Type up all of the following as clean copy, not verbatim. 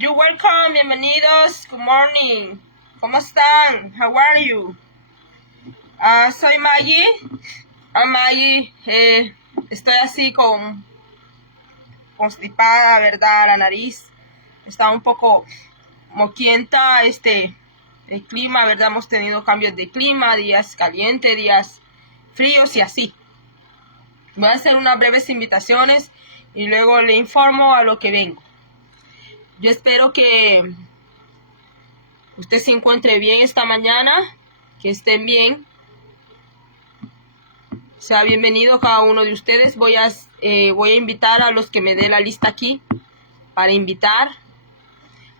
You welcome, bienvenidos, good morning. ¿Cómo están? How are you? Soy Maggie. Maggie, estoy así constipada, ¿verdad? La nariz está un poco moquienta. El clima, ¿verdad? Hemos tenido cambios de clima, días calientes, días fríos y así. Voy a hacer unas breves invitaciones y luego le informo a lo que vengo. Yo espero que usted se encuentre bien esta mañana, que estén bien. Sea bienvenido cada uno de ustedes. Voy a invitar a los que me dé la lista aquí para invitar.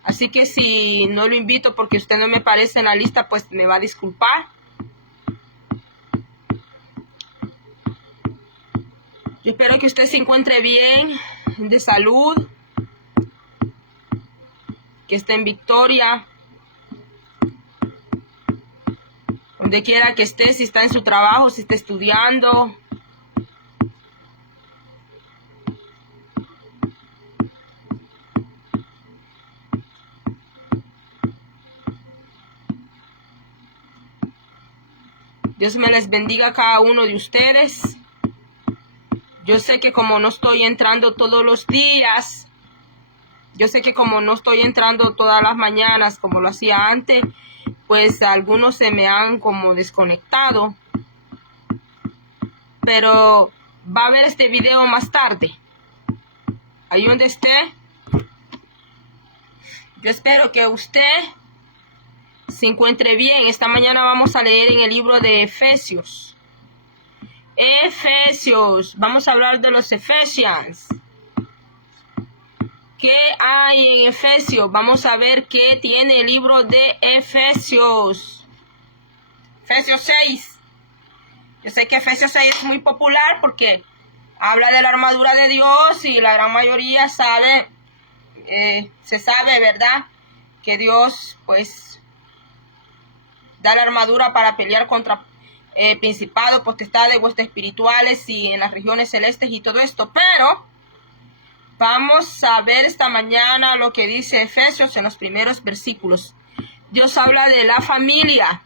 Así que si no lo invito porque usted no me aparece en la lista, pues me va a disculpar. Yo espero que usted se encuentre bien, de salud, que esté en victoria, donde quiera que esté, si está en su trabajo, si está estudiando. Dios me les bendiga a cada uno de ustedes. Yo sé que como no estoy entrando todos los días, yo sé que como no estoy entrando todas las mañanas como lo hacía antes, pues algunos se me han como desconectado. Pero va a ver este video más tarde. Ahí donde esté. Yo espero que usted se encuentre bien. Esta mañana vamos a leer en el libro de Efesios. Efesios. Vamos a hablar de los Ephesians. ¿Qué hay en Efesios? Vamos a ver qué tiene el libro de Efesios. Efesios 6. Yo sé que Efesios 6 es muy popular porque habla de la armadura de Dios y la gran mayoría sabe, se sabe, ¿verdad? Que Dios, pues, da la armadura para pelear contra principados, potestades, huestes espirituales y en las regiones celestes y todo esto. Pero vamos a ver esta mañana lo que dice Efesios en los primeros versículos. Dios habla de la familia.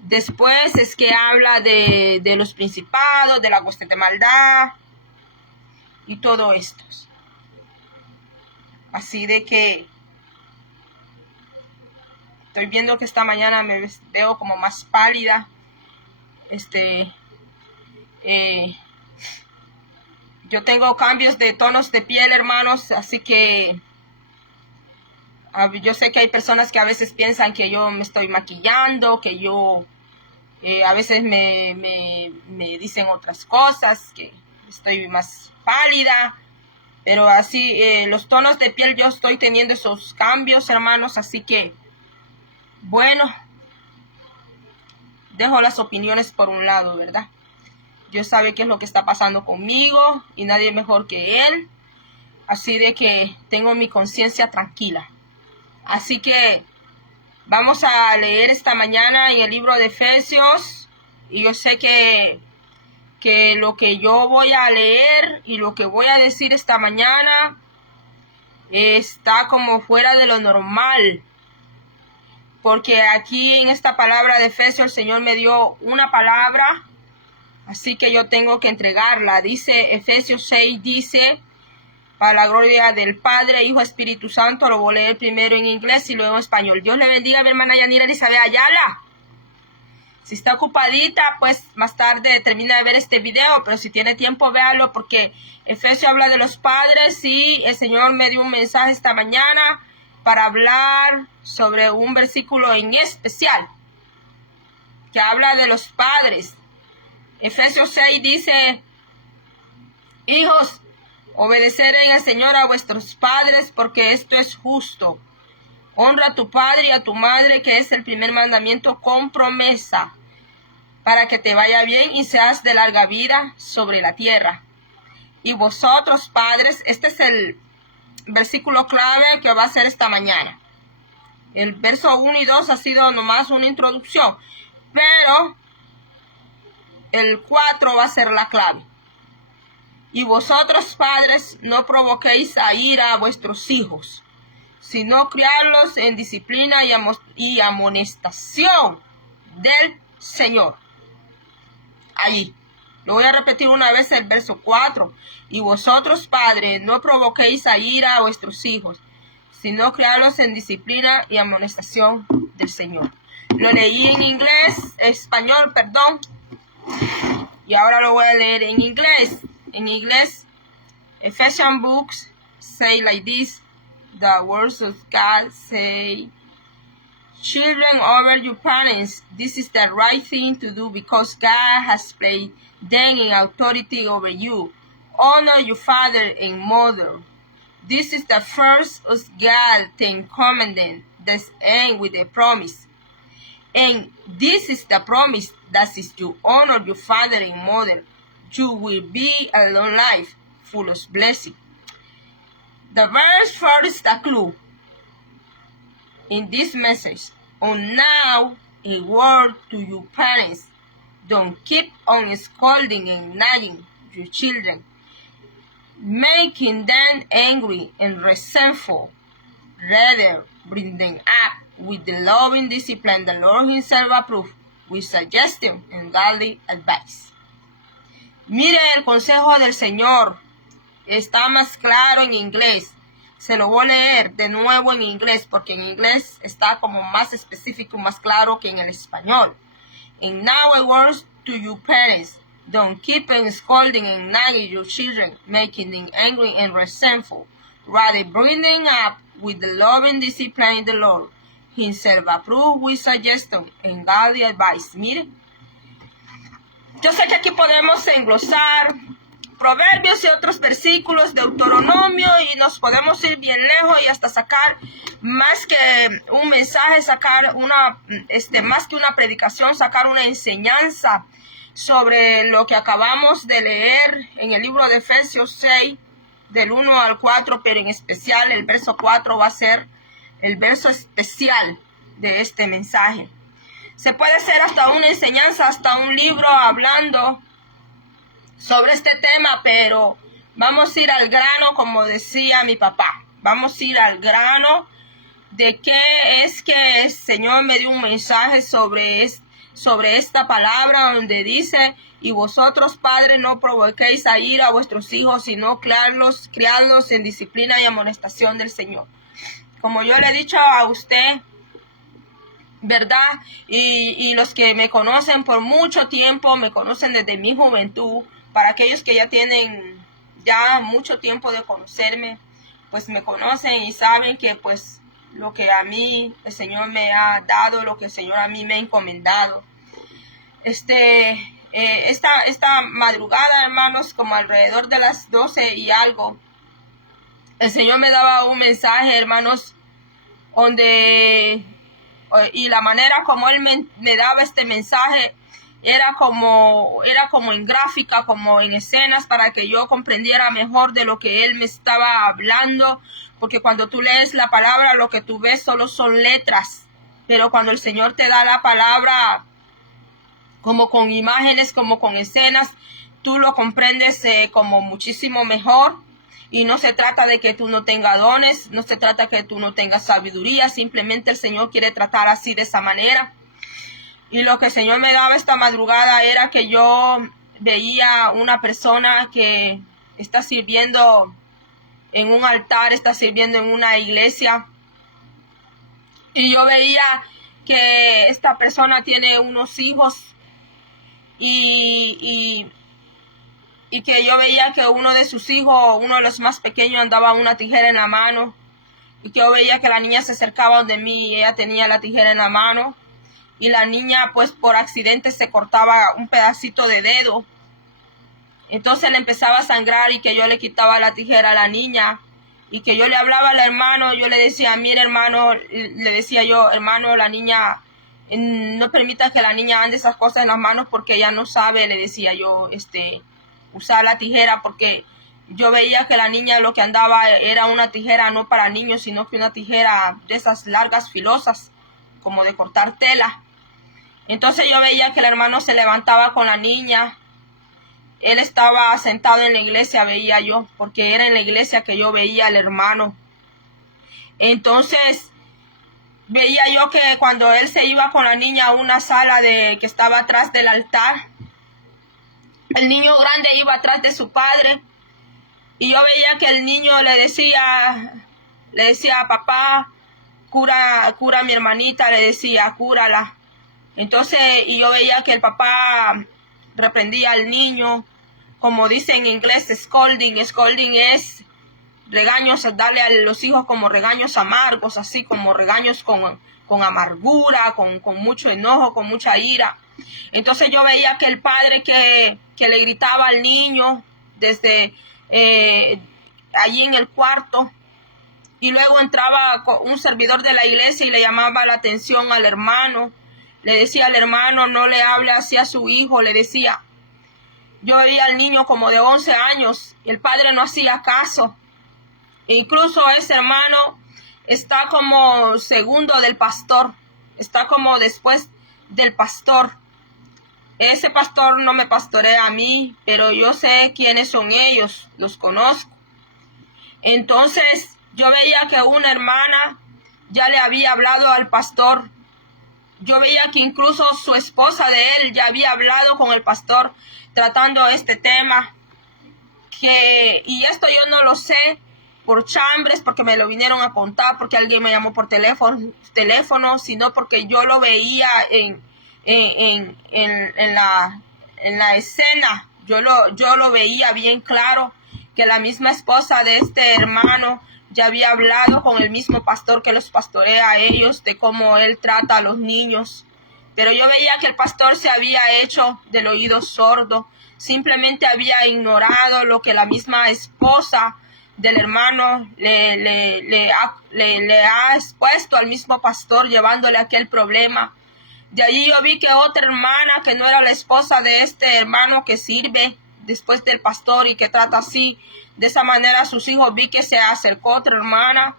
Después es que habla de los principados, de la hueste de maldad y todo esto. Así de que estoy viendo que esta mañana me veo como más pálida. Yo tengo cambios de tonos de piel, hermanos, así que yo sé que hay personas que a veces piensan que yo me estoy maquillando, que yo a veces me dicen otras cosas, que estoy más pálida, pero así los tonos de piel yo estoy teniendo esos cambios, hermanos, así que bueno, dejo las opiniones por un lado, ¿verdad? Dios sabe qué es lo que está pasando conmigo y nadie mejor que Él, así de que tengo mi conciencia tranquila. Así que vamos a leer esta mañana en el libro de Efesios y yo sé que lo que yo voy a leer y lo que voy a decir esta mañana está como fuera de lo normal. Porque aquí en esta palabra de Efesios el Señor me dio una palabra, así que yo tengo que entregarla. Dice Efesios 6, dice, para la gloria del Padre, Hijo, Espíritu Santo. Lo voy a leer primero en inglés y luego en español. Dios le bendiga a mi hermana Yanira Elizabeth Ayala. Si está ocupadita, pues más tarde termina de ver este video, pero si tiene tiempo, véalo, porque Efesios habla de los padres y el Señor me dio un mensaje esta mañana para hablar sobre un versículo en especial que habla de los padres. Efesios 6 dice, hijos, obedecer en el Señor a vuestros padres, porque esto es justo. Honra a tu padre y a tu madre, que es el primer mandamiento con promesa, para que te vaya bien y seas de larga vida sobre la tierra. Y vosotros, padres, este es el versículo clave que va a ser esta mañana. El verso 1 y 2 ha sido nomás una introducción, pero el 4 va a ser la clave. Y vosotros, padres, no provoquéis a ira a vuestros hijos, sino criarlos en disciplina y amonestación del Señor. Allí. Lo voy a repetir una vez el verso 4. Y vosotros, padres, no provoquéis a ira a vuestros hijos, sino criarlos en disciplina y amonestación del Señor. Lo leí en español, perdón. Y ahora lo voy a leer en inglés. En inglés, Ephesians books say like this. The words of God say, children, obey your parents. This is the right thing to do because God has placed them in authority over you. Honor your father and mother. This is the first of God's 10 commandments that end with a promise. And this is the promise that is you honor your father and mother. You will be a long life full of blessing. The verse first a clue in this message. On now a word to your parents. Don't keep on scolding and nagging your children, making them angry and resentful. Rather, bring them up with the loving discipline the Lord himself approves, with suggestion and godly advice. Mire, el consejo del Señor está más claro en inglés. Se lo voy a leer de nuevo en inglés, porque en inglés está como más específico, más claro que en el español. And now a word to your parents. Don't keep on scolding and nagging your children, making them angry and resentful. Rather, bring them up with the loving discipline of the Lord himself approved, with suggestion and godly advice. Mire, yo sé que aquí podemos englosar Proverbios y otros versículos de Deuteronomio y nos podemos ir bien lejos y hasta sacar más que un mensaje, sacar más que una predicación, sacar una enseñanza sobre lo que acabamos de leer en el libro de Efesios 6, del 1 al 4, pero en especial el verso 4 va a ser el verso especial de este mensaje. Se puede hacer hasta una enseñanza, hasta un libro hablando sobre este tema, pero vamos a ir al grano, como decía mi papá. Vamos a ir al grano de qué es que el Señor me dio un mensaje sobre esta palabra, donde dice: y vosotros, padres, no provoquéis a ira a vuestros hijos, sino criadlos en disciplina y amonestación del Señor. Como yo le he dicho a usted, ¿verdad? Y los que me conocen por mucho tiempo, me conocen desde mi juventud. Para aquellos que ya tienen mucho tiempo de conocerme, pues me conocen y saben que pues lo que a mí el Señor me ha dado, lo que el Señor a mí me ha encomendado. Esta madrugada, hermanos, como alrededor de las 12 y algo, el Señor me daba un mensaje, hermanos, y la manera como Él me daba este mensaje era como en gráfica, como en escenas, para que yo comprendiera mejor de lo que Él me estaba hablando, porque cuando tú lees la palabra, lo que tú ves solo son letras, pero cuando el Señor te da la palabra como con imágenes, como con escenas, tú lo comprendes como muchísimo mejor. Y no se trata de que tú no tengas dones, no se trata de que tú no tengas sabiduría, simplemente el Señor quiere tratar así, de esa manera. Y lo que el Señor me daba esta madrugada era que yo veía una persona que está sirviendo en un altar, está sirviendo en una iglesia. Y yo veía que esta persona tiene unos hijos y que yo veía que uno de sus hijos, uno de los más pequeños, andaba una tijera en la mano. Y que yo veía que la niña se acercaba donde mí y ella tenía la tijera en la mano. Y la niña, pues, por accidente se cortaba un pedacito de dedo. Entonces le empezaba a sangrar y que yo le quitaba la tijera a la niña. Y que yo le hablaba al hermano, yo le decía: mire, hermano, le decía yo: hermano, la niña, no permita que la niña ande esas cosas en las manos porque ella no sabe, le decía yo, usar la tijera, porque yo veía que la niña lo que andaba era una tijera no para niños, sino que una tijera de esas largas, filosas, como de cortar tela. Entonces yo veía que el hermano se levantaba con la niña Él estaba sentado en la iglesia, veía yo, porque era en la iglesia que yo veía al hermano. Entonces, veía yo que cuando él se iba con la niña a una sala que estaba atrás del altar, el niño grande iba atrás de su padre, y yo veía que el niño le decía, papá, cura a mi hermanita, le decía, cúrala. Entonces, y yo veía que el papá reprendía al niño, como dice en inglés, scolding. Scolding es regaños, darle a los hijos como regaños amargos, así como regaños con amargura, con mucho enojo, con mucha ira. Entonces yo veía que el padre que le gritaba al niño desde allí en el cuarto, y luego entraba un servidor de la iglesia y le llamaba la atención al hermano, le decía al hermano, no le hable así a su hijo, le decía. Yo veía al niño como de 11 años, y el padre no hacía caso. Incluso ese hermano está como segundo del pastor, está como después del pastor. Ese pastor no me pastorea a mí, pero yo sé quiénes son ellos, los conozco. Entonces yo veía que una hermana ya le había hablado al pastor. Yo veía que incluso su esposa de él ya había hablado con el pastor tratando este tema. Y esto yo no lo sé por chambres, porque me lo vinieron a contar, porque alguien me llamó por teléfono, sino porque yo lo veía en la escena. Yo lo veía bien claro, que la misma esposa de este hermano ya había hablado con el mismo pastor que los pastorea a ellos, de cómo él trata a los niños. Pero yo veía que el pastor se había hecho del oído sordo, simplemente había ignorado lo que la misma esposa del hermano le ha expuesto al mismo pastor, llevándole aquel problema. De allí yo vi que otra hermana, que no era la esposa de este hermano que sirve después del pastor y que trata así, de esa manera a sus hijos, vi que se acercó otra hermana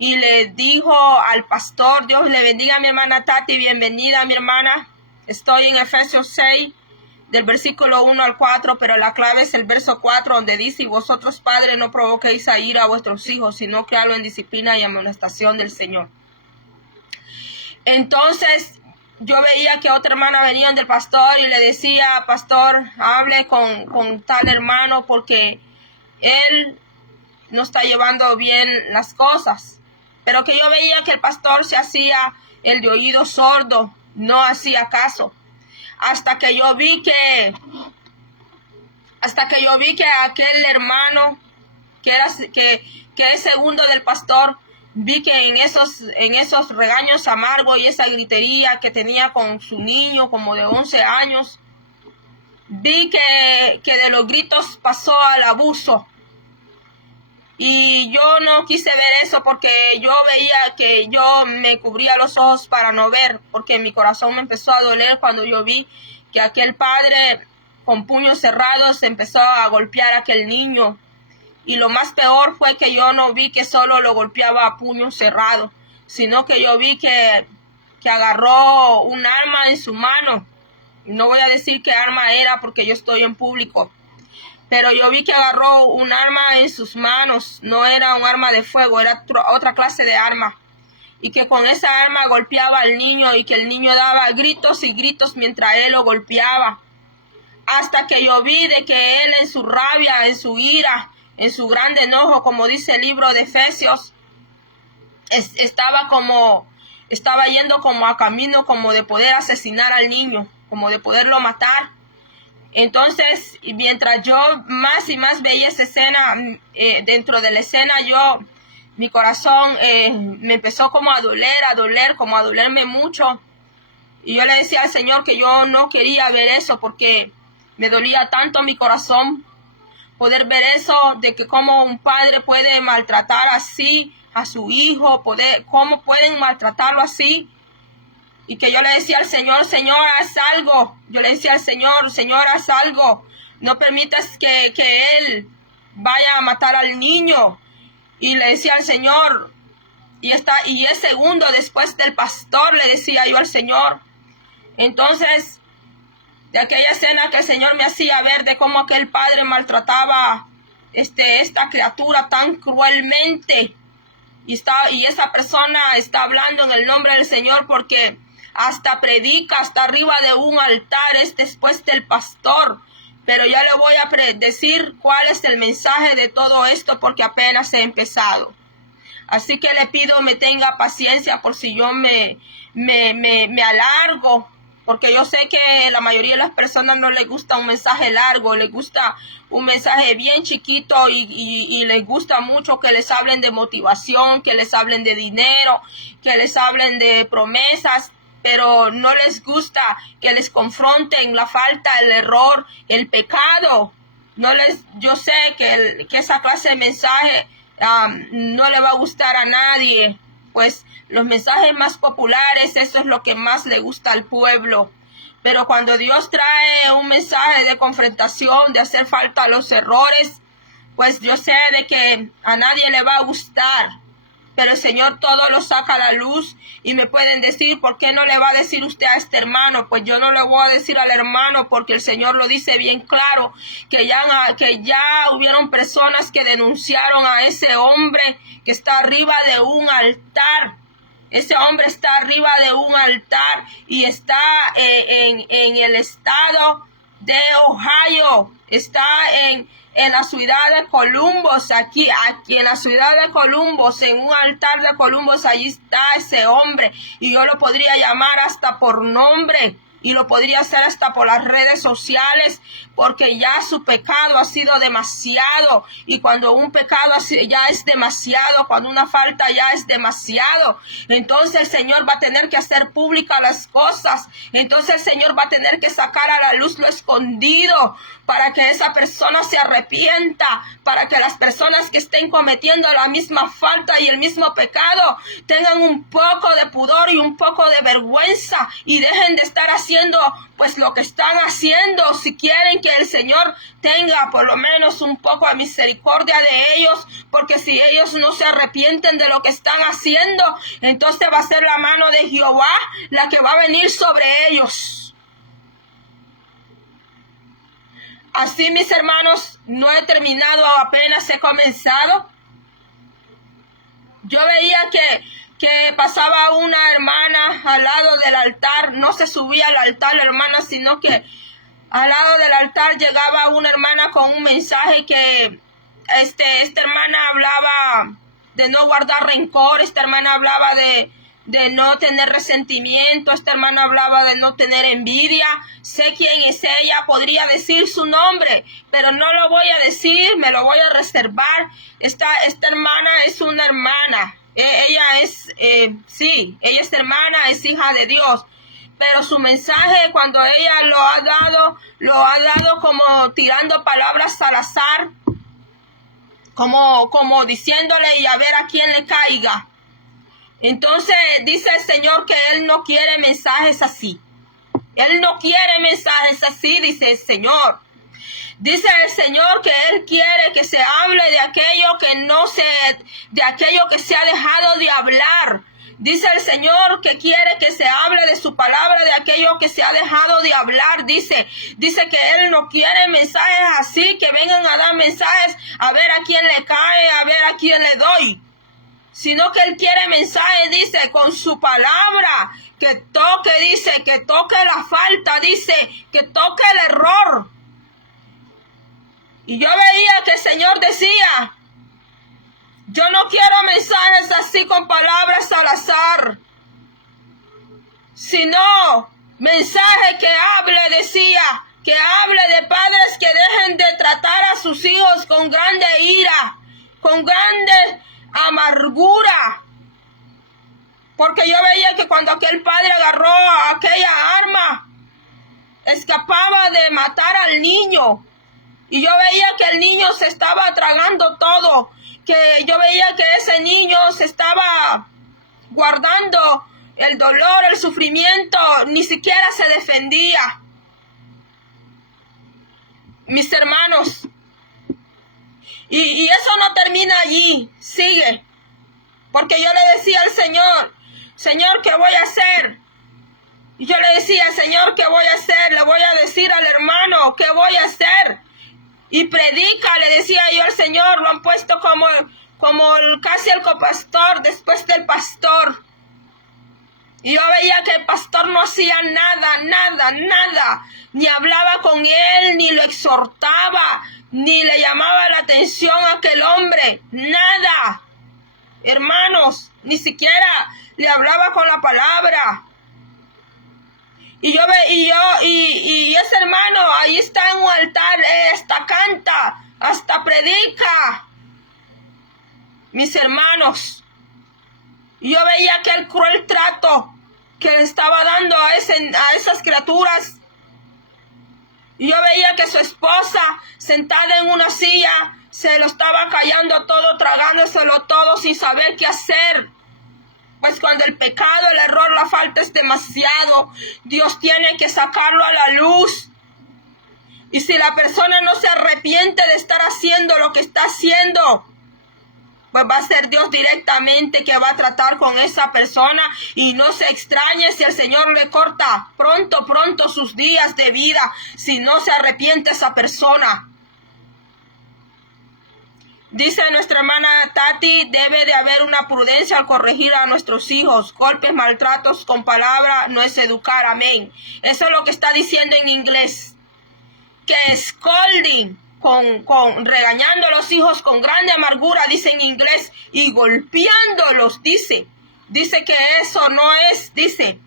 y le dijo al pastor, Dios le bendiga a mi hermana Tati, bienvenida mi hermana. Estoy en Efesios 6, del versículo 1 al 4, pero la clave es el verso 4, donde dice, y vosotros padres no provoquéis a ira a vuestros hijos, sino criadlos en disciplina y amonestación del Señor. Entonces yo veía que otra hermana venía del pastor y le decía, pastor, hable con tal hermano porque él no está llevando bien las cosas. Pero que yo veía que el pastor se hacía el de oído sordo, no hacía caso. Hasta que yo vi que aquel hermano que es segundo del pastor, vi que en esos regaños amargos y esa gritería que tenía con su niño como de 11 años, vi que de los gritos pasó al abuso. Y yo no quise ver eso porque yo veía que yo me cubría los ojos para no ver, porque mi corazón me empezó a doler cuando yo vi que aquel padre con puños cerrados empezó a golpear a aquel niño. Y lo más peor fue que yo no vi que solo lo golpeaba a puños cerrados, sino que yo vi que agarró un arma en su mano. No voy a decir qué arma era porque yo estoy en público, pero yo vi que agarró un arma en sus manos. No era un arma de fuego, era otra clase de arma. Y que con esa arma golpeaba al niño y que el niño daba gritos y gritos mientras él lo golpeaba. Hasta que yo vi de que él en su rabia, en su ira, en su grande enojo, como dice el libro de Efesios, estaba yendo como a camino como de poder asesinar al niño, como de poderlo matar. Entonces, mientras yo más y más veía esa escena, dentro de la escena mi corazón me empezó como a dolerme mucho. Y yo le decía al Señor que yo no quería ver eso porque me dolía tanto mi corazón poder ver eso, de que cómo un padre puede maltratar así a su hijo, cómo pueden maltratarlo así. Y que yo le decía al Señor, Señor, haz algo. Yo le decía al Señor, Señor, haz algo. No permitas que él vaya a matar al niño. Y le decía al Señor, y es segundo después del pastor, le decía yo al Señor. Entonces, de aquella escena que el Señor me hacía ver de cómo aquel padre maltrataba esta criatura tan cruelmente. Y esa persona está hablando en el nombre del Señor porque hasta predica, hasta arriba de un altar, después del pastor. Pero ya le voy a decir cuál es el mensaje de todo esto porque apenas he empezado. Así que le pido me tenga paciencia por si yo me alargo, porque yo sé que la mayoría de las personas no les gusta un mensaje largo, les gusta un mensaje bien chiquito y les gusta mucho que les hablen de motivación, que les hablen de dinero, que les hablen de promesas, pero no les gusta que les confronten la falta, el error, el pecado. Yo sé que esa clase de mensaje no le va a gustar a nadie, pues los mensajes más populares, eso es lo que más le gusta al pueblo. Pero cuando Dios trae un mensaje de confrontación, de hacer falta los errores, pues yo sé de que a nadie le va a gustar. Pero el Señor todo lo saca a la luz y me pueden decir, ¿por qué no le va a decir usted a este hermano? Pues yo no le voy a decir al hermano porque el Señor lo dice bien claro, que ya hubieron personas que denunciaron a ese hombre que está arriba de un altar. Ese hombre está arriba de un altar y está en el estado de Ohio, está en la ciudad de Columbus, aquí en la ciudad de Columbus, en un altar de Columbus, allí está ese hombre y yo lo podría llamar hasta por nombre y lo podría hacer hasta por las redes sociales porque ya su pecado ha sido demasiado y cuando un pecado ya es demasiado, cuando una falta ya es demasiado, entonces el Señor va a tener que hacer públicas las cosas, entonces el Señor va a tener que sacar a la luz lo escondido para que esa persona se arrepienta, para que las personas que estén cometiendo la misma falta y el mismo pecado tengan un poco de pudor y un poco de vergüenza y dejen de estar haciendo pues lo que están haciendo, si quieren que el Señor tenga por lo menos un poco de misericordia de ellos, porque si ellos no se arrepienten de lo que están haciendo, entonces va a ser la mano de Jehová la que va a venir sobre ellos. Así, mis hermanos, no he terminado, apenas he comenzado. Yo veía que pasaba una hermana al lado del altar, no se subía al altar la hermana, sino que al lado del altar llegaba una hermana con un mensaje que esta hermana hablaba de no guardar rencor, esta hermana hablaba de no tener resentimiento, esta hermana hablaba de no tener envidia. Sé quién es ella, podría decir su nombre, pero no lo voy a decir, me lo voy a reservar. Esta hermana es una hermana, ella es, ella es hermana, es hija de Dios. Pero su mensaje cuando ella lo ha dado como tirando palabras al azar, como diciéndole y a ver a quién le caiga. Entonces dice el Señor que Él no quiere mensajes así. Él no quiere mensajes así, dice el Señor. Dice el Señor que Él quiere que se hable de aquello de aquello que se ha dejado de hablar. Dice el Señor que quiere que se hable de su palabra, de aquello que se ha dejado de hablar. Dice que Él no quiere mensajes así, que vengan a dar mensajes a ver a quién le cae, a ver a quién le doy. Sino que Él quiere mensajes, dice, con su palabra, que toque, dice, que toque la falta, dice, que toque el error. Y yo veía que el Señor decía, yo no quiero mensajes así con palabras al azar, sino mensaje que hable, decía, que hable de padres que dejen de tratar a sus hijos con grande ira, con grande amargura. Porque yo veía que cuando aquel padre agarró aquella arma, escapaba de matar al niño. Y yo veía que el niño se estaba tragando todo, que yo veía que ese niño se estaba guardando el dolor, el sufrimiento, ni siquiera se defendía. Mis hermanos, y eso no termina allí, sigue. Porque yo le decía al Señor, Señor, ¿qué voy a hacer? Y yo le decía, Señor, ¿qué voy a hacer? Le voy a decir al hermano, ¿qué voy a hacer? Y predica, le decía yo al Señor, lo han puesto como casi el copastor después del pastor. Y yo veía que el pastor no hacía nada. Ni hablaba con él, ni lo exhortaba, ni le llamaba la atención a aquel hombre. Nada. Hermanos, ni siquiera le hablaba con la palabra. Y ese hermano ahí está en un altar, hasta canta, hasta predica. Mis hermanos, yo veía aquel cruel trato que le estaba dando a esas criaturas. Y yo veía que su esposa, sentada en una silla, se lo estaba callando todo, tragándoselo todo sin saber qué hacer. Pues cuando el pecado, el error, la falta es demasiado, Dios tiene que sacarlo a la luz. Y si la persona no se arrepiente de estar haciendo lo que está haciendo, pues va a ser Dios directamente que va a tratar con esa persona. Y no se extrañe si el Señor le corta pronto sus días de vida, si no se arrepiente esa persona. Dice nuestra hermana Tati, debe de haber una prudencia al corregir a nuestros hijos. Golpes, maltratos con palabra no es educar, amén. Eso es lo que está diciendo en inglés. Que scolding, regañando a los hijos con grande amargura, dice en inglés, y golpeándolos, dice que eso no es, dice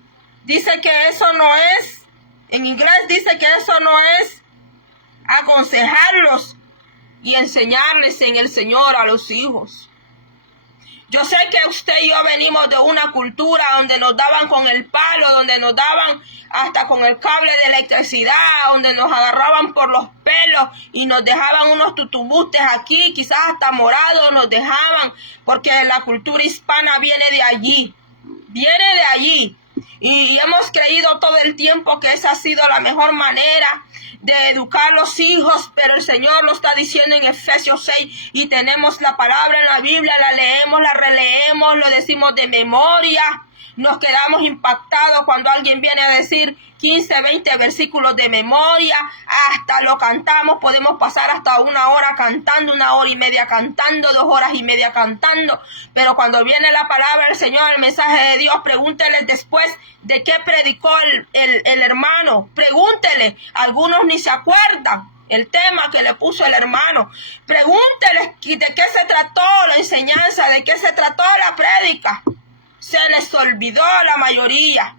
que eso no es, en inglés dice que eso no es aconsejarlos y enseñarles en el Señor a los hijos. Yo sé que usted y yo venimos de una cultura donde nos daban con el palo, donde nos daban hasta con el cable de electricidad, donde nos agarraban por los pelos y nos dejaban unos tutubustes aquí, quizás hasta morados nos dejaban, porque la cultura hispana viene de allí, y hemos creído todo el tiempo que esa ha sido la mejor manera de educar a los hijos, pero el Señor lo está diciendo en Efesios 6 y tenemos la palabra en la Biblia, la leemos, la releemos, lo decimos de memoria, nos quedamos impactados cuando alguien viene a decir 15, 20 versículos de memoria, hasta lo cantamos, podemos pasar hasta 1 hora cantando, 1 hora y media cantando, 2 horas y media cantando, pero cuando viene la palabra del Señor, el mensaje de Dios, pregúnteles después de qué predicó el hermano, pregúntele, algunos ni se acuerdan el tema que le puso el hermano, pregúnteles de qué se trató la enseñanza, de qué se trató la prédica, se les olvidó a la mayoría.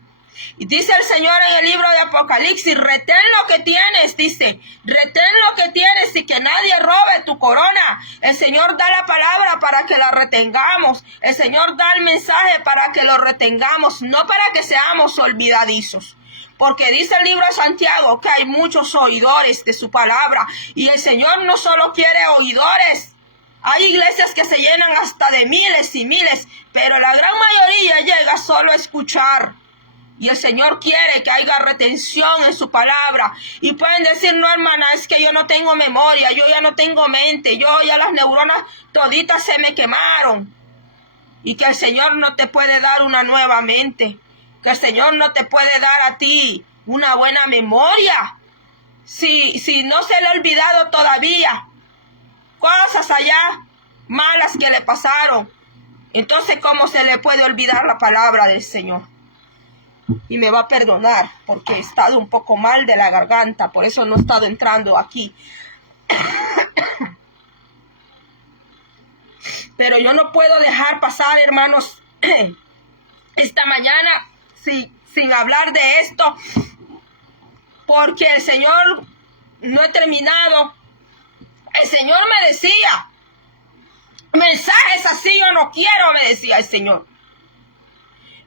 Y dice el Señor en el libro de Apocalipsis, retén lo que tienes, dice, retén lo que tienes y que nadie robe tu corona. El Señor da la palabra para que la retengamos. El Señor da el mensaje para que lo retengamos, no para que seamos olvidadizos. Porque dice el libro de Santiago que hay muchos oidores de su palabra. Y el Señor no solo quiere oidores. Hay iglesias que se llenan hasta de miles y miles, pero la gran mayoría llega solo a escuchar. Y el Señor quiere que haya retención en su palabra. Y pueden decir, no hermana, es que yo no tengo memoria, yo ya no tengo mente, yo ya las neuronas toditas se me quemaron. Y que el Señor no te puede dar una nueva mente. Que el Señor no te puede dar a ti una buena memoria. Si no se le ha olvidado todavía cosas allá malas que le pasaron, entonces ¿cómo se le puede olvidar la palabra del Señor? Y me va a perdonar porque he estado un poco mal de la garganta, por eso no he estado entrando aquí. Pero yo no puedo dejar pasar, hermanos, esta mañana sin hablar de esto, porque el Señor, no he terminado, el Señor me decía, mensajes así yo no quiero, me decía el Señor.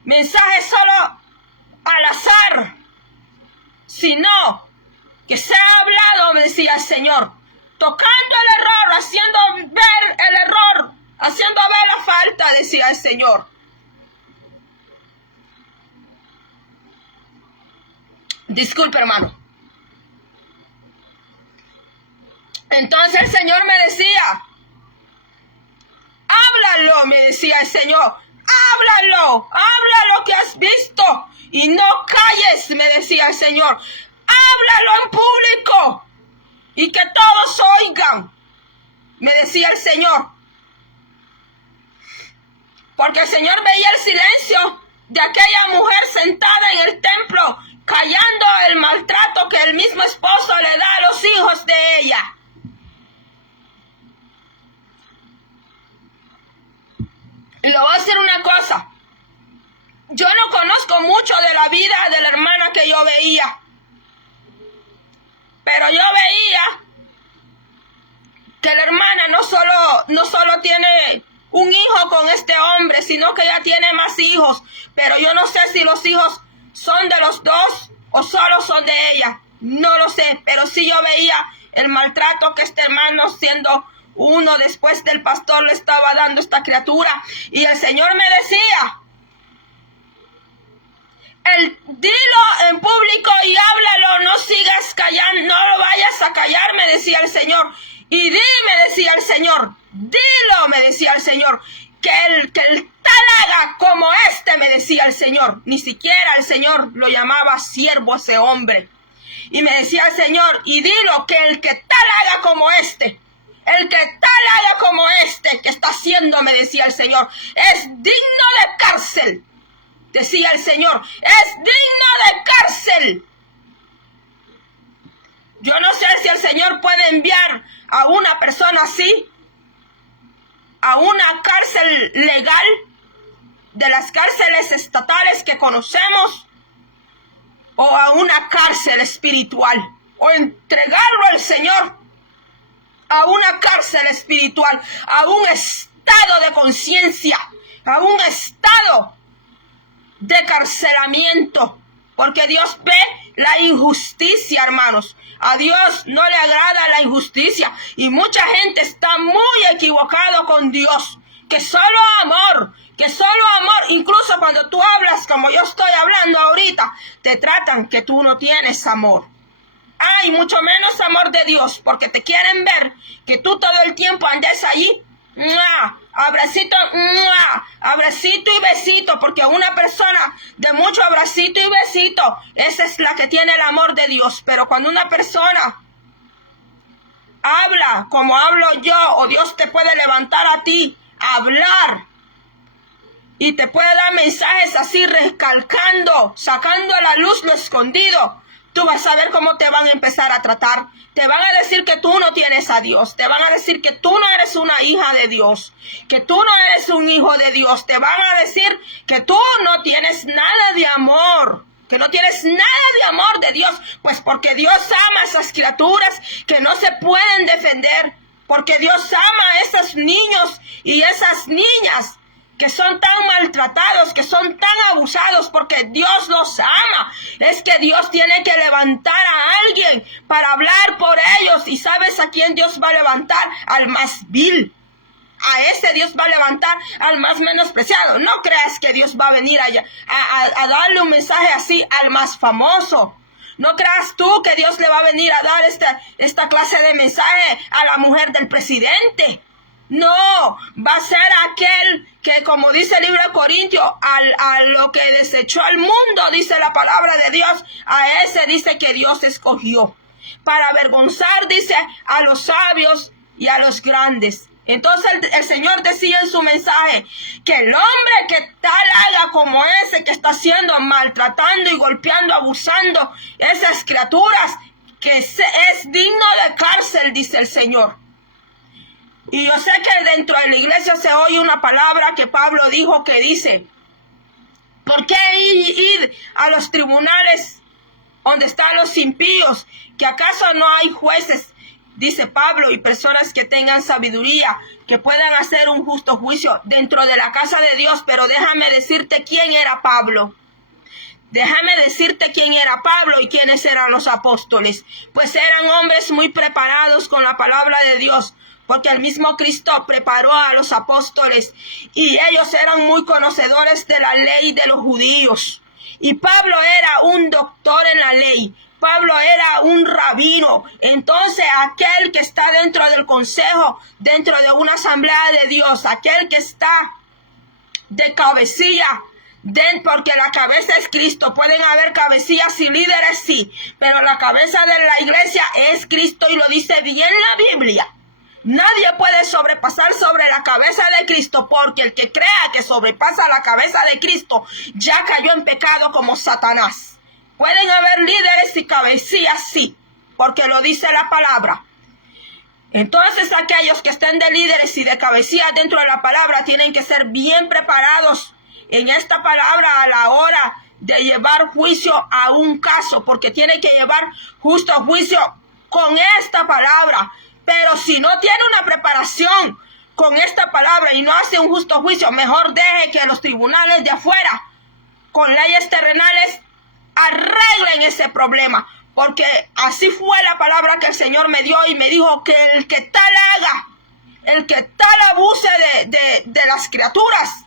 Mensajes solo al azar, sino que se ha hablado, me decía el Señor, tocando el error, haciendo ver el error, haciendo ver la falta, decía el Señor. Disculpe, hermano. Entonces el Señor me decía, háblalo, me decía el Señor, habla lo que has visto y no calles, me decía el Señor. Háblalo en público y que todos oigan, me decía el Señor. Porque el Señor veía el silencio de aquella mujer sentada en el templo, callando el maltrato que el mismo esposo le da a los hijos de ella. Y le voy a decir una cosa. Yo no conozco mucho de la vida de la hermana que yo veía. Pero yo veía que la hermana no solo tiene un hijo con este hombre, sino que ella tiene más hijos. Pero yo no sé si los hijos son de los dos o solo son de ella. No lo sé, pero sí yo veía el maltrato que este hermano, siendo uno después del pastor, le estaba dando a esta criatura. Y el Señor me decía, dilo en público y háblalo, no sigas callando, no lo vayas a callar, me decía el Señor. Y dime, decía el Señor, dilo, me decía el Señor, que el tal haga como este, me decía el Señor. Ni siquiera el Señor lo llamaba siervo a ese hombre. Y me decía el Señor, y dilo, que el que tal haga como este, el que tal haga como este que está haciendo, me decía el Señor, es digno de cárcel. Decía el Señor, es digno de cárcel. Yo no sé si el Señor puede enviar a una persona así a una cárcel legal, de las cárceles estatales que conocemos, o a una cárcel espiritual, o entregarlo al Señor a una cárcel espiritual, a un estado de conciencia, a un estado de carcelamiento, porque Dios ve la injusticia, hermanos. A Dios no le agrada la injusticia, y mucha gente está muy equivocado con Dios. Que solo amor, incluso cuando tú hablas como yo estoy hablando ahorita, te tratan que tú no tienes amor. Hay mucho menos amor de Dios, porque te quieren ver que tú todo el tiempo andes allí, abracito, abracito y besito, porque una persona de mucho abracito y besito, esa es la que tiene el amor de Dios. Pero cuando una persona habla como hablo yo, o Dios te puede levantar a ti a hablar y te puede dar mensajes así, recalcando, sacando a la luz lo escondido, tú vas a ver cómo te van a empezar a tratar. Te van a decir que tú no tienes a Dios. Te van a decir que tú no eres una hija de Dios. Que tú no eres un hijo de Dios. Te van a decir que tú no tienes nada de amor. Que no tienes nada de amor de Dios. Pues porque Dios ama a esas criaturas que no se pueden defender. Porque Dios ama a esos niños y esas niñas que son tan maltratados, que son tan abusados, porque Dios los ama. Es que Dios tiene que levantar a alguien para hablar por ellos. ¿Y sabes a quién Dios va a levantar? Al más vil. A ese Dios va a levantar al más menospreciado. No creas que Dios va a venir a darle un mensaje así al más famoso. No creas tú que Dios le va a venir a dar esta clase de mensaje a la mujer del presidente. No, va a ser aquel que, como dice el libro de Corintios, a lo que desechó al mundo, dice la palabra de Dios, a ese dice que Dios escogió, para avergonzar, dice, a los sabios y a los grandes. Entonces el Señor decía en su mensaje que el hombre que tal haga como ese que está haciendo, maltratando y golpeando, abusando esas criaturas, que es digno de cárcel, dice el Señor. Y yo sé que dentro de la iglesia se oye una palabra que Pablo dijo, que dice, ¿por qué ir a los tribunales donde están los impíos? ¿Que acaso no hay jueces? Dice Pablo, y personas que tengan sabiduría, que puedan hacer un justo juicio dentro de la casa de Dios. Pero déjame decirte quién era Pablo. Déjame decirte quién era Pablo y quiénes eran los apóstoles. Pues eran hombres muy preparados con la palabra de Dios, porque el mismo Cristo preparó a los apóstoles y ellos eran muy conocedores de la ley de los judíos. Y Pablo era un doctor en la ley. Pablo era un rabino. Entonces aquel que está dentro del consejo, dentro de una asamblea de Dios, aquel que está de cabecilla. Porque la cabeza es Cristo. Pueden haber cabecillas y líderes, sí, pero la cabeza de la iglesia es Cristo, y lo dice bien la Biblia. Nadie puede sobrepasar sobre la cabeza de Cristo, porque el que crea que sobrepasa la cabeza de Cristo ya cayó en pecado como Satanás. Pueden haber líderes y cabecillas, sí, porque lo dice la palabra. Entonces aquellos que estén de líderes y de cabecillas dentro de la palabra tienen que ser bien preparados en esta palabra a la hora de llevar juicio a un caso, porque tiene que llevar justo juicio con esta palabra. Pero si no tiene una preparación con esta palabra y no hace un justo juicio, mejor deje que los tribunales de afuera, con leyes terrenales, arreglen ese problema. Porque así fue la palabra que el Señor me dio, y me dijo que el que tal haga, el que tal abuse de las criaturas,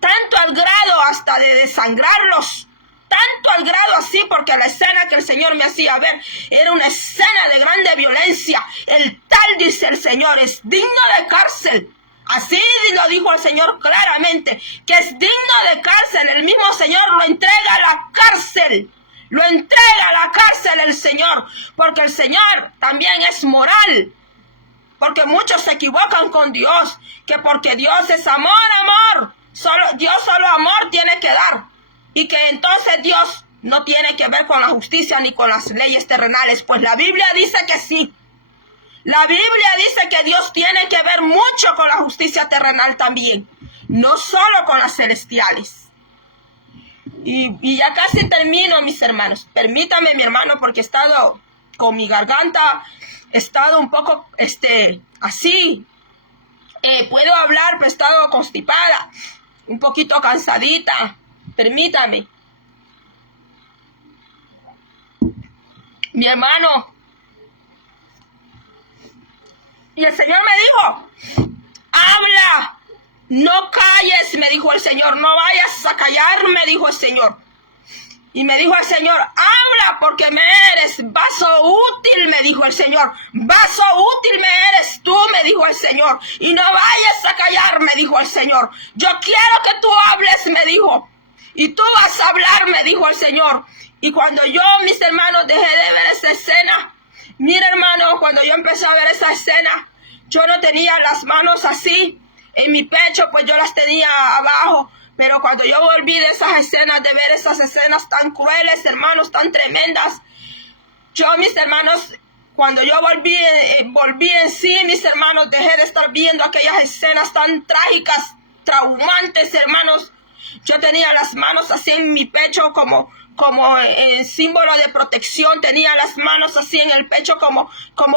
tanto al grado hasta de desangrarlos, tanto al grado así, porque la escena que el Señor me hacía ver era una escena de grande violencia. El tal, dice el Señor, es digno de cárcel. Así lo dijo el Señor claramente, que es digno de cárcel. El mismo Señor lo entrega a la cárcel. Lo entrega a la cárcel el Señor, porque el Señor también es moral. Porque muchos se equivocan con Dios, que porque Dios es amor, amor. Dios solo amor tiene que dar, y que entonces Dios no tiene que ver con la justicia ni con las leyes terrenales. Pues la Biblia dice que sí. La Biblia dice que Dios tiene que ver mucho con la justicia terrenal también, no solo con las celestiales. Y ya casi termino, mis hermanos. Permítame, mi hermano, porque he estado con mi garganta, he estado un poco así. Puedo hablar, pero he estado constipada, un poquito cansadita. Permítame. Mi hermano. Y el Señor me dijo, habla, no calles, me dijo el Señor, no vayas a callar, me dijo el Señor. Y me dijo el Señor, habla, porque me eres vaso útil, me dijo el Señor. Vaso útil me eres tú, me dijo el Señor. Y no vayas a callar, me dijo el Señor. Yo quiero que tú hables, me dijo. Y tú vas a hablar, me dijo el Señor. Y cuando yo, mis hermanos, dejé de ver esa escena, mira, hermano, cuando yo empecé a ver esa escena, yo no tenía las manos así en mi pecho, pues yo las tenía abajo. Pero cuando yo volví de esas escenas, de ver esas escenas tan crueles, hermanos, tan tremendas, yo, mis hermanos, cuando yo volví en sí, mis hermanos, dejé de estar viendo aquellas escenas tan trágicas, traumantes, hermanos. Yo tenía las manos así en mi pecho como símbolo de protección. Tenía las manos así en el pecho como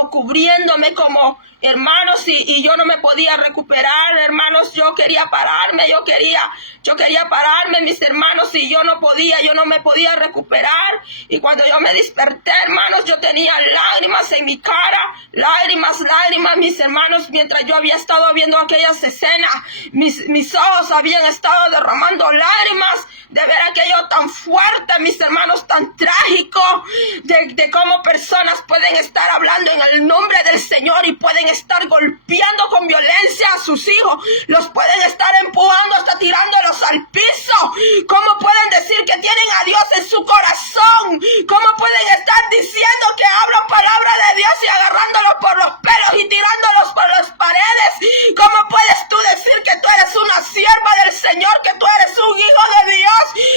cubriéndome, como hermanos, y yo no me podía recuperar, hermanos. Yo quería pararme, yo quería pararme, mis hermanos, y yo no me podía recuperar. Y cuando yo me desperté, hermanos, yo tenía lágrimas en mi cara, lágrimas, mis hermanos, mientras yo había estado viendo aquellas escenas. Mis ojos habían estado derramando lágrimas de ver aquello tan fuerte, mis hermanos, tan trágico, de cómo personas pueden estar hablando en el nombre del Señor y pueden estar golpeando con violencia a sus hijos, los pueden estar empujando hasta tirándolos al piso. Cómo pueden decir que tienen a Dios en su corazón, cómo pueden estar diciendo que hablan palabra de Dios y agarrándolos por los pelos y tirándolos por las paredes. Cómo puedes tú decir que tú eres una sierva del Señor, que tú eres un hijo de Dios.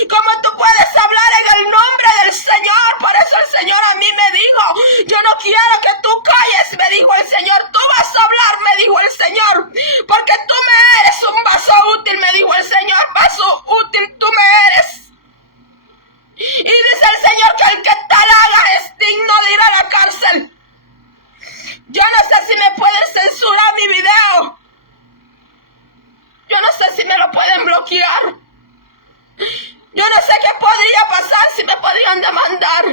¿Cómo tú puedes hablar en el nombre del Señor? Por eso el Señor a mí me dijo, yo no quiero que tú calles, me dijo el Señor. Tú vas a hablar, me dijo el Señor, porque tú me eres un vaso útil, me dijo el Señor. Vaso útil tú me eres. Y dice el Señor que el que tal haga es digno de ir a la cárcel. Yo no sé si me pueden censurar mi video. Yo no sé si me lo pueden bloquear. Yo no sé qué podría pasar, si me podrían demandar.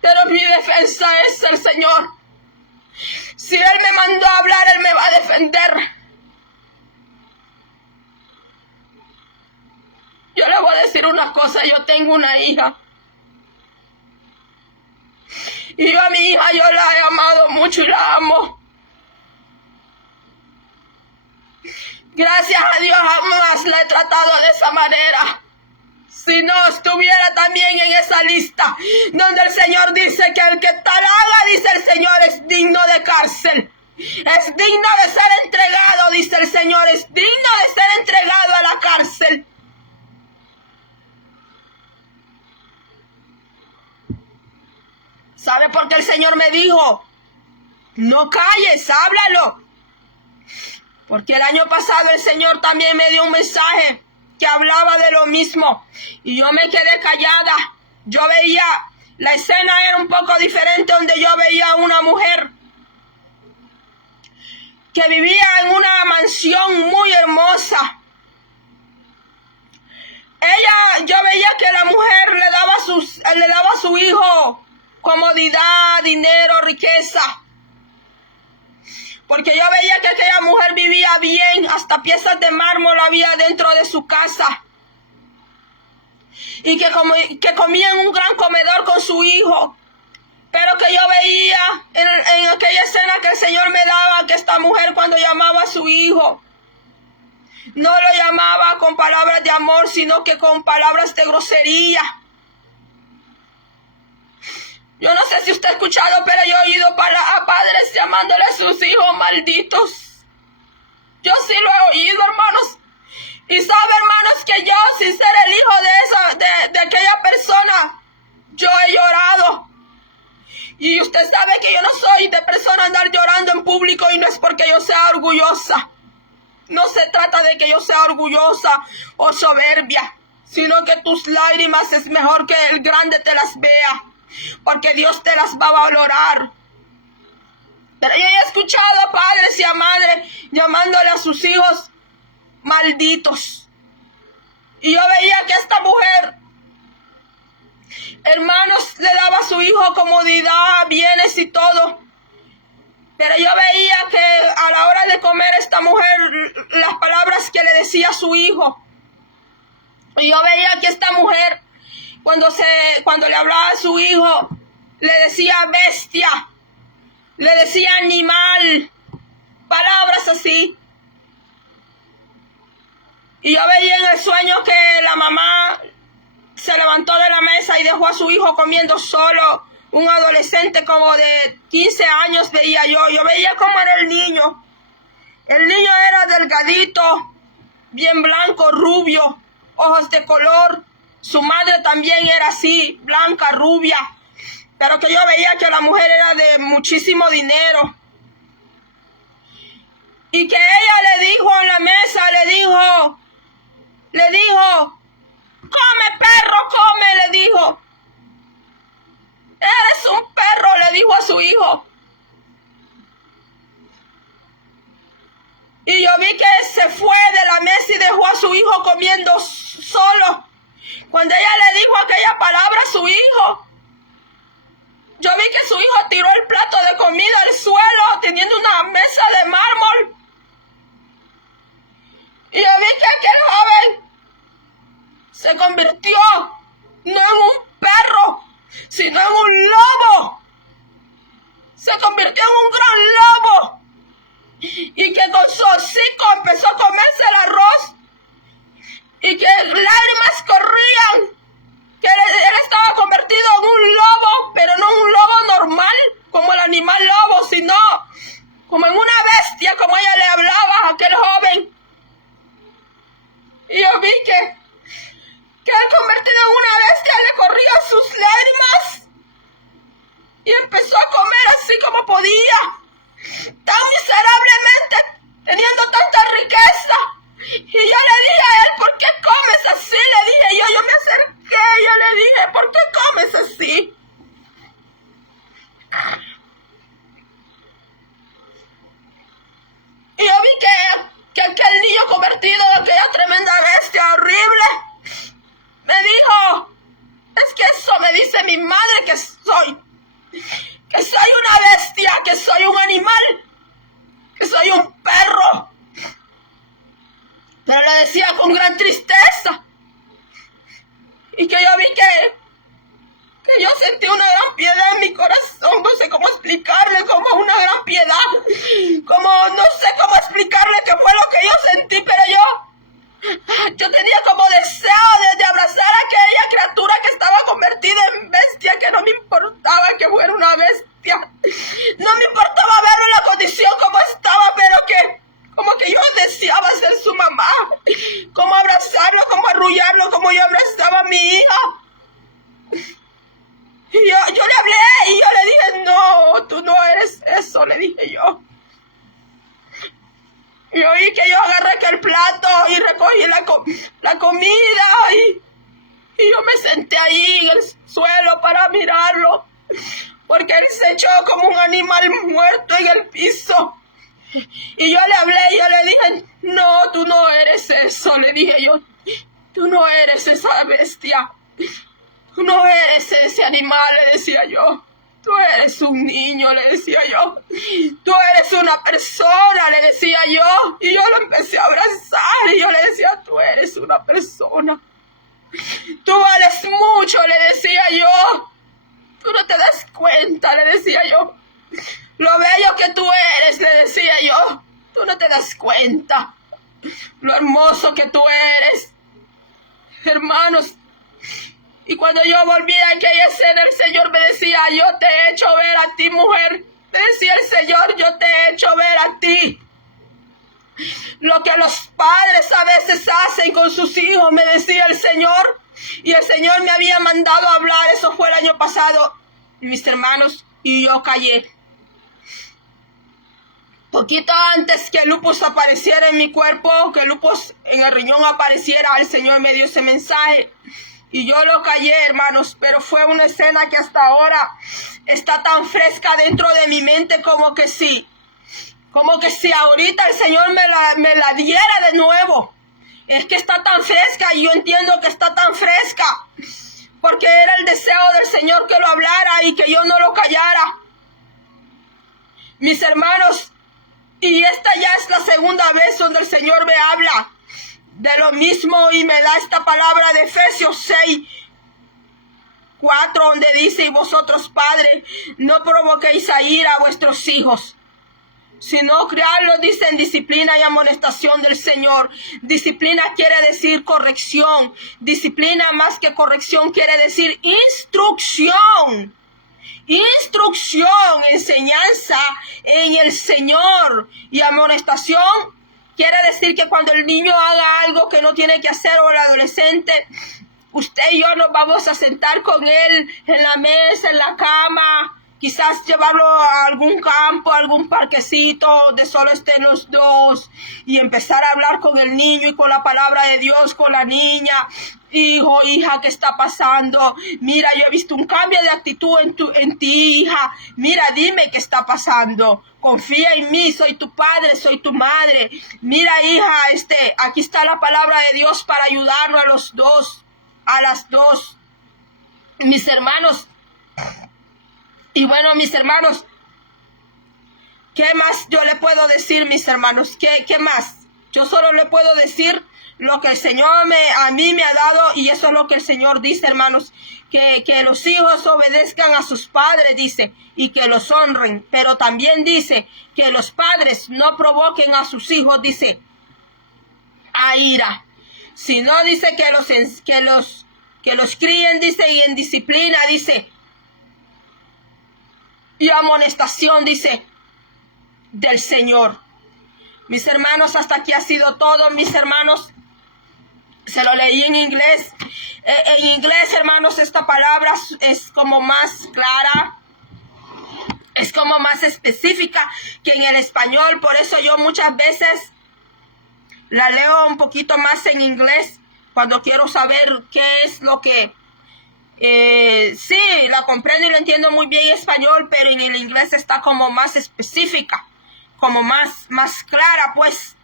Pero mi defensa es el Señor. Si Él me mandó a hablar, Él me va a defender. Yo le voy a decir una cosa. Yo tengo una hija. Y yo a mi hija, yo la he amado mucho y la amo. Gracias a Dios jamás la he tratado de esa manera. Si no estuviera también en esa lista donde el Señor dice que el que tal haga, dice el Señor, es digno de cárcel. Es digno de ser entregado, dice el Señor, es digno de ser entregado a la cárcel. ¿Sabe por qué el Señor me dijo? No calles, háblalo. Porque el año pasado el Señor también me dio un mensaje que hablaba de lo mismo. Y yo me quedé callada. Yo veía, la escena era un poco diferente, donde yo veía a una mujer que vivía en una mansión muy hermosa. Yo veía que la mujer le daba a su hijo comodidad, dinero, riqueza. Porque yo veía que aquella mujer vivía bien, hasta piezas de mármol había dentro de su casa. Y que comía en un gran comedor con su hijo. Pero que yo veía en aquella escena que el Señor me daba, que esta mujer cuando llamaba a su hijo, no lo llamaba con palabras de amor, sino que con palabras de grosería. Yo no sé si usted ha escuchado, pero yo he oído a padres llamándole a sus hijos malditos. Yo sí lo he oído, hermanos. Y sabe, hermanos, que yo, sin ser el hijo de aquella persona, yo he llorado. Y usted sabe que yo no soy de persona andar llorando en público, y no es porque yo sea orgullosa. No se trata de que yo sea orgullosa o soberbia, sino que tus lágrimas es mejor que el grande te las vea, porque Dios te las va a valorar. Pero yo he escuchado a padres y a madres llamándole a sus hijos malditos. Y yo veía que esta mujer, hermanos, le daba a su hijo comodidad, bienes y todo. Pero yo veía que a la hora de comer esta mujer, las palabras que le decía a su hijo. Y yo veía que esta mujer, cuando le hablaba a su hijo, le decía bestia, le decía animal, palabras así. Y yo veía en el sueño que la mamá se levantó de la mesa y dejó a su hijo comiendo solo. Un adolescente como de 15 años veía yo. Yo veía cómo era el niño. El niño era delgadito, bien blanco, rubio, ojos de color. Su madre también era así, blanca, rubia. Pero que yo veía que la mujer era de muchísimo dinero. Y que ella le dijo en la mesa, le dijo, come perro, come, le dijo. Eres un perro, le dijo a su hijo. Y yo vi que se fue de la mesa y dejó a su hijo comiendo solo. Cuando ella le dijo aquella palabra a su hijo, yo vi que su hijo tiró el plato de comida al suelo, teniendo una mesa de mármol. Y yo vi que aquel joven se convirtió no en un perro, sino en un lobo. Se convirtió en un gran lobo. Y que con su hocico empezó a comerse el arroz. Y que lágrimas corrían. Que él estaba convertido en un lobo, pero no un lobo normal, como el animal lobo, sino como en una bestia, como ella le hablaba a aquel joven. Y yo vi que él convertido en una bestia le corrían sus lágrimas. Y empezó a comer así como podía, tan miserablemente, teniendo tanta riqueza. Y yo le dije a él, ¿por qué comes así? Le dije yo me acerqué, yo le dije, ¿por qué comes así? Y yo vi que aquel niño convertido en aquella tremenda bestia horrible, me dijo, es que eso me dice mi madre que soy una bestia, que soy un animal, que soy un perro. Pero le decía con gran tristeza. Y que yo vi que yo sentí una gran piedad en mi corazón. No sé cómo explicarle, como una gran piedad, como no sé cómo explicarle qué fue lo que yo sentí, pero yo tenía como deseo de abrazar a aquella criatura que estaba convertida en bestia, que no me importaba que fuera una bestia, no me importaba verlo en la condición como estaba, pero que como que yo deseaba ser su mamá, como abrazarlo, como arrullarlo, como yo abrazaba a mi hija. Y yo le hablé y yo le dije, no, tú no eres eso, le dije yo. Y oí que yo agarré aquel plato y recogí la comida y yo me senté ahí en el suelo para mirarlo, porque él se echó como un animal muerto en el piso. Y yo le hablé y yo le dije, no, tú no eres eso, le dije yo, tú no eres esa bestia, tú no eres ese animal, le decía yo. Tú eres un niño, le decía yo. Tú eres una persona, le decía yo. Y yo lo empecé a abrazar y yo le decía, tú eres una persona. Tú vales mucho, le decía yo. Tú no te das cuenta, le decía yo. Lo bello que tú eres, le decía yo. Tú no te das cuenta. Lo hermoso que tú eres. Hermanos. Y cuando yo volví a aquella escena, el Señor me decía, yo te he hecho ver a ti, mujer. Me decía el Señor, yo te he hecho ver a ti. Lo que los padres a veces hacen con sus hijos, me decía el Señor. Y el Señor me había mandado a hablar, eso fue el año pasado, mis hermanos, y yo callé. Poquito antes que el lupus apareciera en mi cuerpo, que el lupus en el riñón apareciera, el Señor me dio ese mensaje. Y yo lo callé, hermanos, pero fue una escena que hasta ahora está tan fresca dentro de mi mente como que si ahorita el Señor me la diera de nuevo. Es que está tan fresca y yo entiendo que está tan fresca porque era el deseo del Señor que lo hablara y que yo no lo callara. Mis hermanos, y esta ya es la segunda vez donde el Señor me habla de lo mismo y me da esta palabra de Efesios 6, 4, donde dice, y vosotros, padres, no provoquéis a ira a vuestros hijos, sino criarlos, dice, en disciplina y amonestación del Señor. Disciplina quiere decir corrección. Disciplina más que corrección quiere decir instrucción. Instrucción, enseñanza en el Señor. Y amonestación quiere decir que cuando el niño haga algo que no tiene que hacer, o el adolescente, usted y yo nos vamos a sentar con él en la mesa, en la cama, quizás llevarlo a algún campo, a algún parquecito donde solo estén los dos y empezar a hablar con el niño y con la palabra de Dios, con la niña. Hijo, hija, ¿qué está pasando? Mira, yo he visto un cambio de actitud en ti, hija. Mira, dime qué está pasando. Confía en mí, soy tu padre, soy tu madre. Mira, hija, aquí está la palabra de Dios para ayudarnos a los dos, a las dos. Mis hermanos, y bueno, mis hermanos, ¿qué más yo le puedo decir, mis hermanos? ¿Qué más? Yo solo le puedo decir lo que el Señor a mí me ha dado, y eso es lo que el Señor dice, hermanos, que los hijos obedezcan a sus padres, dice, y que los honren, pero también dice que los padres no provoquen a sus hijos, dice, a ira, sino dice que los críen, dice, y en disciplina, dice, y amonestación, dice, del Señor. Mis hermanos, hasta aquí ha sido todo, mis hermanos. Se lo leí en inglés. En inglés, hermanos, esta palabra es como más clara, es como más específica que en el español. Por eso yo muchas veces la leo un poquito más en inglés cuando quiero saber qué es lo que... sí, la comprendo y lo entiendo muy bien en español, pero en el inglés está como más específica, como más clara, pues.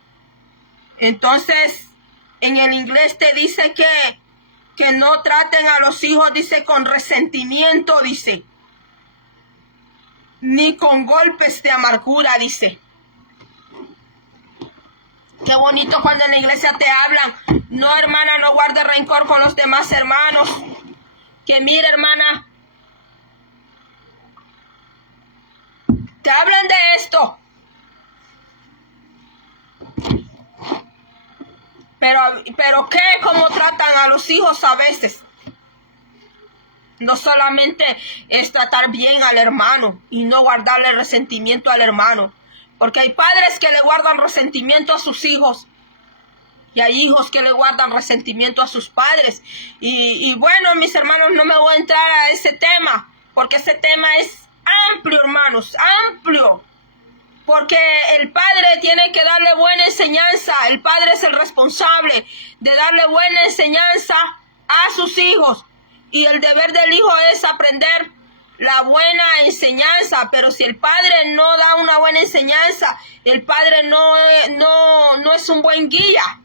Entonces, en el inglés te dice que no traten a los hijos, dice, con resentimiento, dice, ni con golpes de amargura, dice. Qué bonito cuando en la iglesia te hablan, no, hermana, no guarde rencor con los demás hermanos. Que mira, hermana, Te hablan de esto. Pero ¿qué? ¿Cómo tratan a los hijos a veces? No solamente es tratar bien al hermano y no guardarle resentimiento al hermano. Porque hay padres que le guardan resentimiento a sus hijos. Y hay hijos que le guardan resentimiento a sus padres. Y bueno, mis hermanos, no me voy a entrar a ese tema. Porque ese tema es amplio, hermanos, amplio. Porque el padre tiene que darle buena enseñanza. El padre es el responsable de darle buena enseñanza a sus hijos. Y el deber del hijo es aprender la buena enseñanza. Pero si el padre no da una buena enseñanza, el padre no es un buen guía.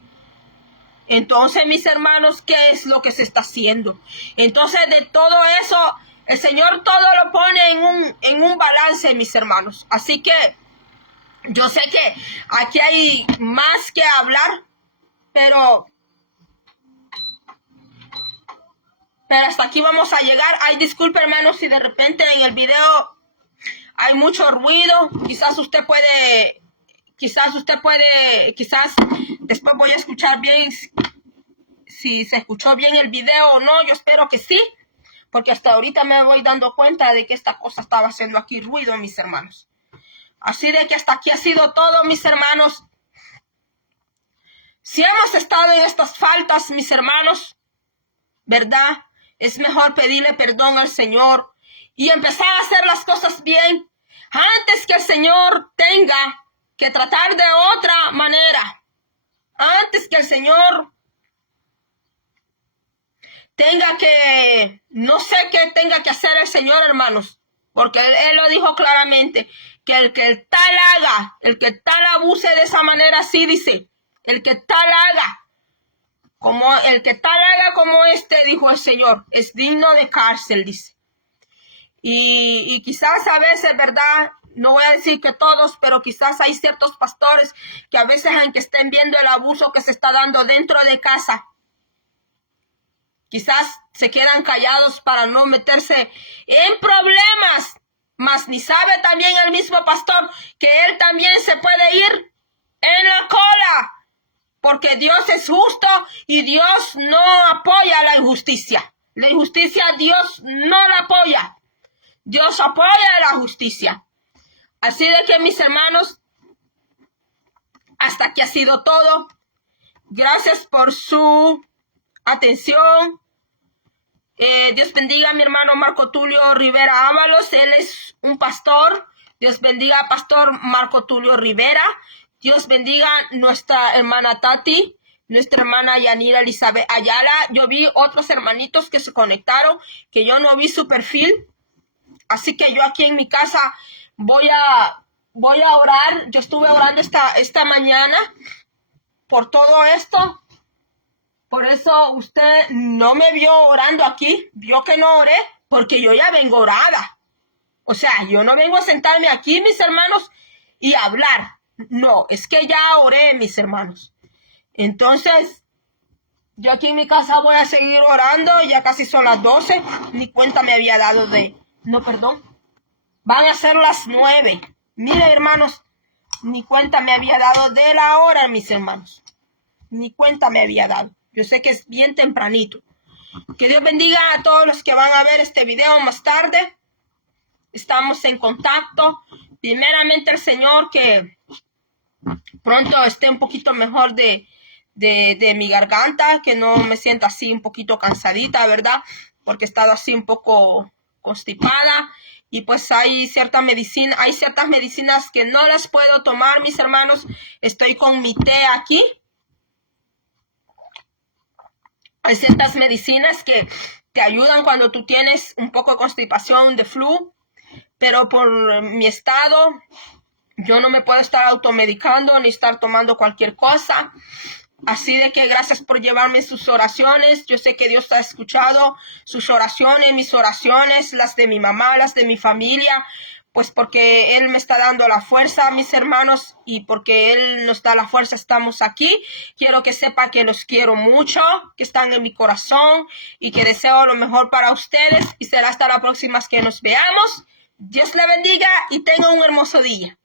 Entonces, mis hermanos, ¿qué es lo que se está haciendo? Entonces, de todo eso, el Señor todo lo pone en un balance, mis hermanos. Así que yo sé que aquí hay más que hablar, pero hasta aquí vamos a llegar. Ay, disculpe, hermanos, si de repente en el video hay mucho ruido. Quizás después voy a escuchar bien si se escuchó bien el video o no. Yo espero que sí, porque hasta ahorita me voy dando cuenta de que esta cosa estaba haciendo aquí ruido, mis hermanos. Así de que hasta aquí ha sido todo, mis hermanos. Si hemos estado en estas faltas, mis hermanos, ¿verdad? Es mejor pedirle perdón al Señor y empezar a hacer las cosas bien antes que el Señor tenga que tratar de otra manera. Antes que el Señor tenga que, no sé qué tenga que hacer el Señor, hermanos. Porque él lo dijo claramente, que el que tal haga, el que tal abuse de esa manera, así dice, el que tal haga, como este, dijo el Señor, es digno de cárcel, dice. Y quizás a veces, ¿verdad? No voy a decir que todos, pero quizás hay ciertos pastores que a veces, aunque estén viendo el abuso que se está dando dentro de casa, quizás se quedan callados para no meterse en problemas. Mas ni sabe también el mismo pastor que él también se puede ir en la cola. Porque Dios es justo y Dios no apoya la injusticia. La injusticia Dios no la apoya. Dios apoya la justicia. Así de que, mis hermanos, hasta aquí ha sido todo. Gracias por su atención. Dios bendiga a mi hermano Marco Tulio Rivera Ábalos. Él es un pastor. Dios bendiga a Pastor Marco Tulio Rivera. Dios bendiga a nuestra hermana Tati, nuestra hermana Yanira Elizabeth Ayala. Yo vi otros hermanitos que se conectaron, que yo no vi su perfil. Así que yo aquí en mi casa voy a orar. Yo estuve orando esta mañana por todo esto. Por eso usted no me vio orando aquí, vio que no oré, porque yo ya vengo orada. O sea, yo no vengo a sentarme aquí, mis hermanos, y a hablar. No, es que ya oré, mis hermanos. Entonces, yo aquí en mi casa voy a seguir orando, ya casi son las 12, ni cuenta me había dado de... No, perdón. Van a ser las 9. Mire, hermanos, ni cuenta me había dado de la hora, mis hermanos. Ni cuenta me había dado. Yo sé que es bien tempranito. Que Dios bendiga a todos los que van a ver este video más tarde. Estamos en contacto. Primeramente el Señor que pronto esté un poquito mejor de mi garganta, que no me sienta así un poquito cansadita, ¿verdad? Porque he estado así un poco constipada. Y pues hay ciertas medicinas que no las puedo tomar, mis hermanos. Estoy con mi té aquí. Hay ciertas medicinas que te ayudan cuando tú tienes un poco de constipación, de flu, pero por mi estado yo no me puedo estar automedicando ni estar tomando cualquier cosa. Así de que gracias por llevarme sus oraciones. Yo sé que Dios ha escuchado sus oraciones, mis oraciones, las de mi mamá, las de mi familia. Pues porque Él me está dando la fuerza, mis hermanos, y porque Él nos da la fuerza estamos aquí. Quiero que sepa que los quiero mucho, que están en mi corazón y que deseo lo mejor para ustedes. Y será hasta la próxima que nos veamos. Dios le bendiga y tenga un hermoso día.